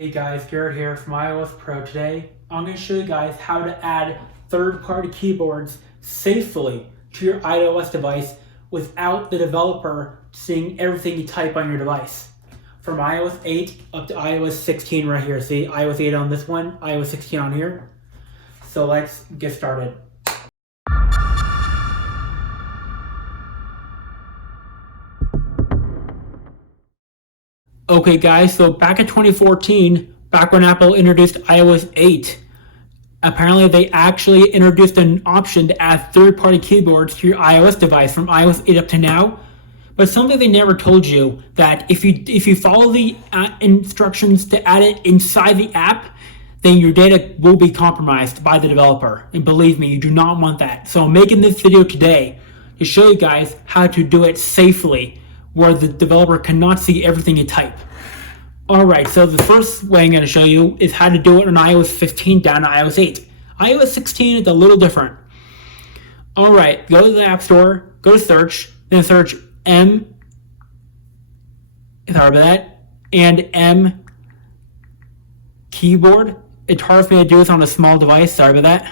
Hey guys, Garrett here from iOS Pro. Today, I'm going to show you guys how to add third-party keyboards safely to your iOS device without the developer seeing everything you type on your device. From iOS 8 up to iOS 16 right here. See, iOS 8 on this one, iOS 16 on here. So let's get started. Okay guys, so back in 2014, back when Apple introduced iOS 8, apparently they actually introduced an option to add third-party keyboards to your iOS device from iOS 8 up to now. But something they never told you, that if you follow the instructions to add it inside the app, then your data will be compromised by the developer. And believe me, you do not want that. So I'm making this video today to show you guys how to do it safely, where the developer cannot see everything you type. Alright, so the first way I'm going to show you is how to do it on iOS 15 down to iOS 8. iOS 16 is a little different. Alright, go to the App Store, go to search, then search M keyboard. It's hard for me to do this on a small device, sorry about that.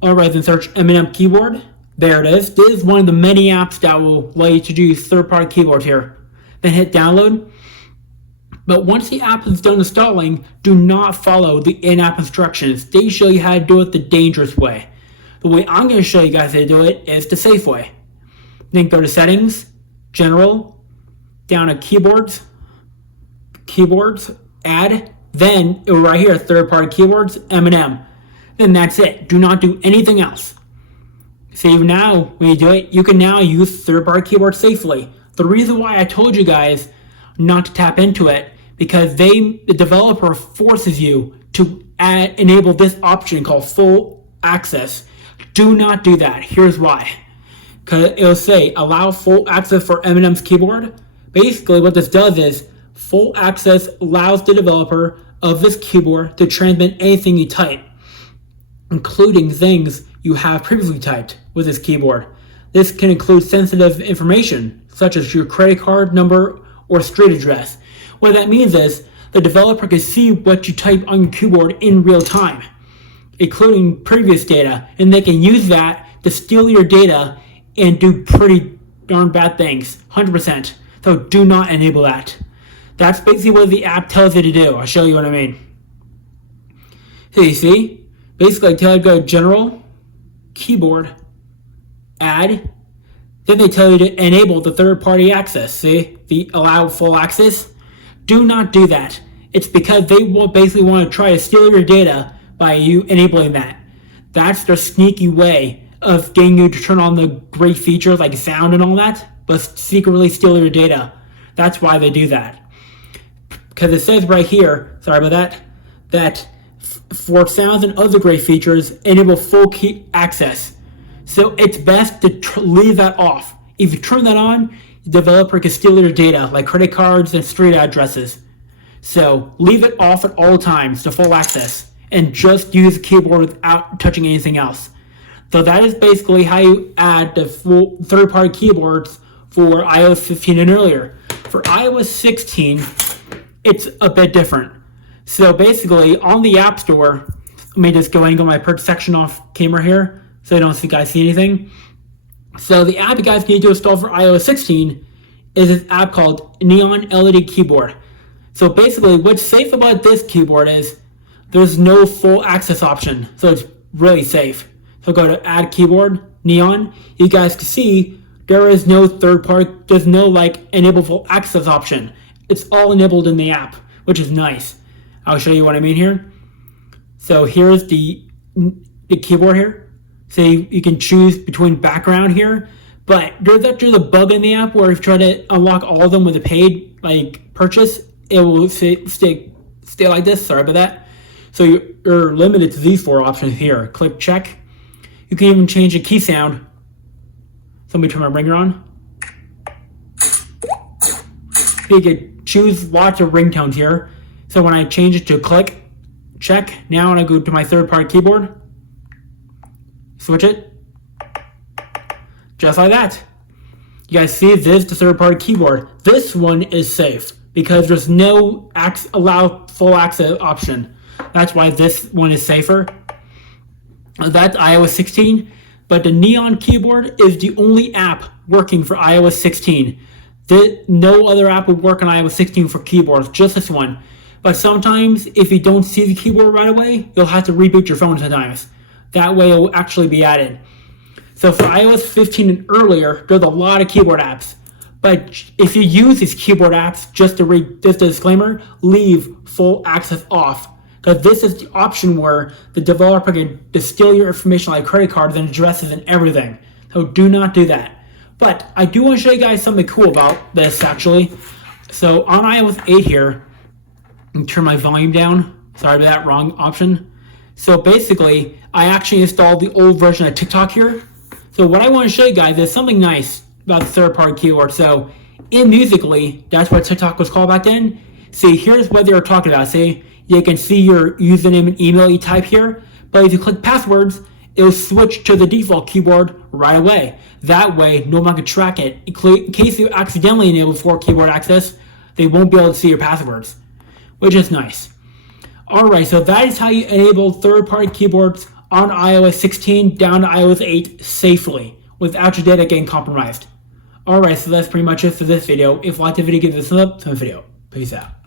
Alright, then search M keyboard. There it is. This is one of the many apps that will allow you to use third-party keyboards here. Then hit download. But once the app is done installing, do not follow the in-app instructions. They show you how to do it the dangerous way. The way I'm going to show you guys how to do it is the safe way. Then go to Settings, General, down to Keyboards, Add, then right here, third-party keyboards, M. Then that's it. Do not do anything else. See, now, when you do it, you can now use third-party keyboards safely. The reason why I told you guys not to tap into it, because the developer forces you to enable this option called full access. Do not do that. Here's why. Because it'll say, allow full access for Eminem's keyboard. Basically, what this does is, full access allows the developer of this keyboard to transmit anything you type, including things you have previously typed with this keyboard. This can include sensitive information, such as your credit card number or street address. What that means is, the developer can see what you type on your keyboard in real time, including previous data, and they can use that to steal your data and do pretty darn bad things, 100%. So do not enable that. That's basically what the app tells you to do. I'll show you what I mean. So you see, basically I tell you to go General, Keyboard, Add, then they tell you to enable the third-party access. See, the allow full access. Do not do that. It's because they will basically want to try to steal your data by you enabling that. That's their sneaky way of getting you to turn on the great features like sound and all that, but secretly steal your data. That's why they do that. Because it says right here, sorry about that, that for sounds and other great features, enable full key access. So it's best to leave that off. If you turn that on, the developer can steal your data, like credit cards and street addresses. So leave it off at all times to full access, and just use the keyboard without touching anything else. So that is basically how you add the full third-party keyboards for iOS 15 and earlier. For iOS 16, it's a bit different. So basically, on the App Store, let me just go ahead and get my purchase section off camera here, so you don't guys see anything. So the app you guys need to install for iOS 16 is this app called Neon LED Keyboard. So basically, what's safe about this keyboard is there's no full access option, so it's really safe. So go to Add Keyboard, Neon. You guys can see there is no third party, there's no enable full access option. It's all enabled in the app, which is nice. I'll show you what I mean here. So here's the keyboard here. So you can choose between background here, but there's actually a bug in the app where if you try to unlock all of them with a paid purchase, it will stay like this. Sorry about that. So you're limited to these four options here. Click check. You can even change the key sound. So let me turn my ringer on. You can choose lots of ringtones here. So when I change it to click, check, now when I go to my third-party keyboard, switch it, just like that. You guys see this, the third-party keyboard. This one is safe because there's no allow full access option. That's why this one is safer. That's iOS 16, but the Neon keyboard is the only app working for iOS 16. No other app would work on iOS 16 for keyboards, just this one. But sometimes, if you don't see the keyboard right away, you'll have to reboot your phone sometimes. That way it will actually be added. So for iOS 15 and earlier, there's a lot of keyboard apps. But if you use these keyboard apps, just to read this disclaimer, leave full access off. Because this is the option where the developer can distill your information like credit cards and addresses and everything. So do not do that. But I do want to show you guys something cool about this actually. So on iOS 8 here, turn my volume down. Sorry about that, wrong option. So basically, I actually installed the old version of TikTok here. So what I want to show you guys is something nice about the third-party keyword. So in Musical.ly, that's what TikTok was called back then. See, here's what they were talking about. See, you can see your username and email you type here. But if you click passwords, it'll switch to the default keyboard right away. That way, no one can track it. In case you accidentally enable for keyboard access, they won't be able to see your passwords, which is nice. Alright, so that is how you enable third-party keyboards on iOS 16 down to iOS 8 safely without your data getting compromised. Alright, so that's pretty much it for this video. If you liked the video, give it a thumbs up to the video. Peace out.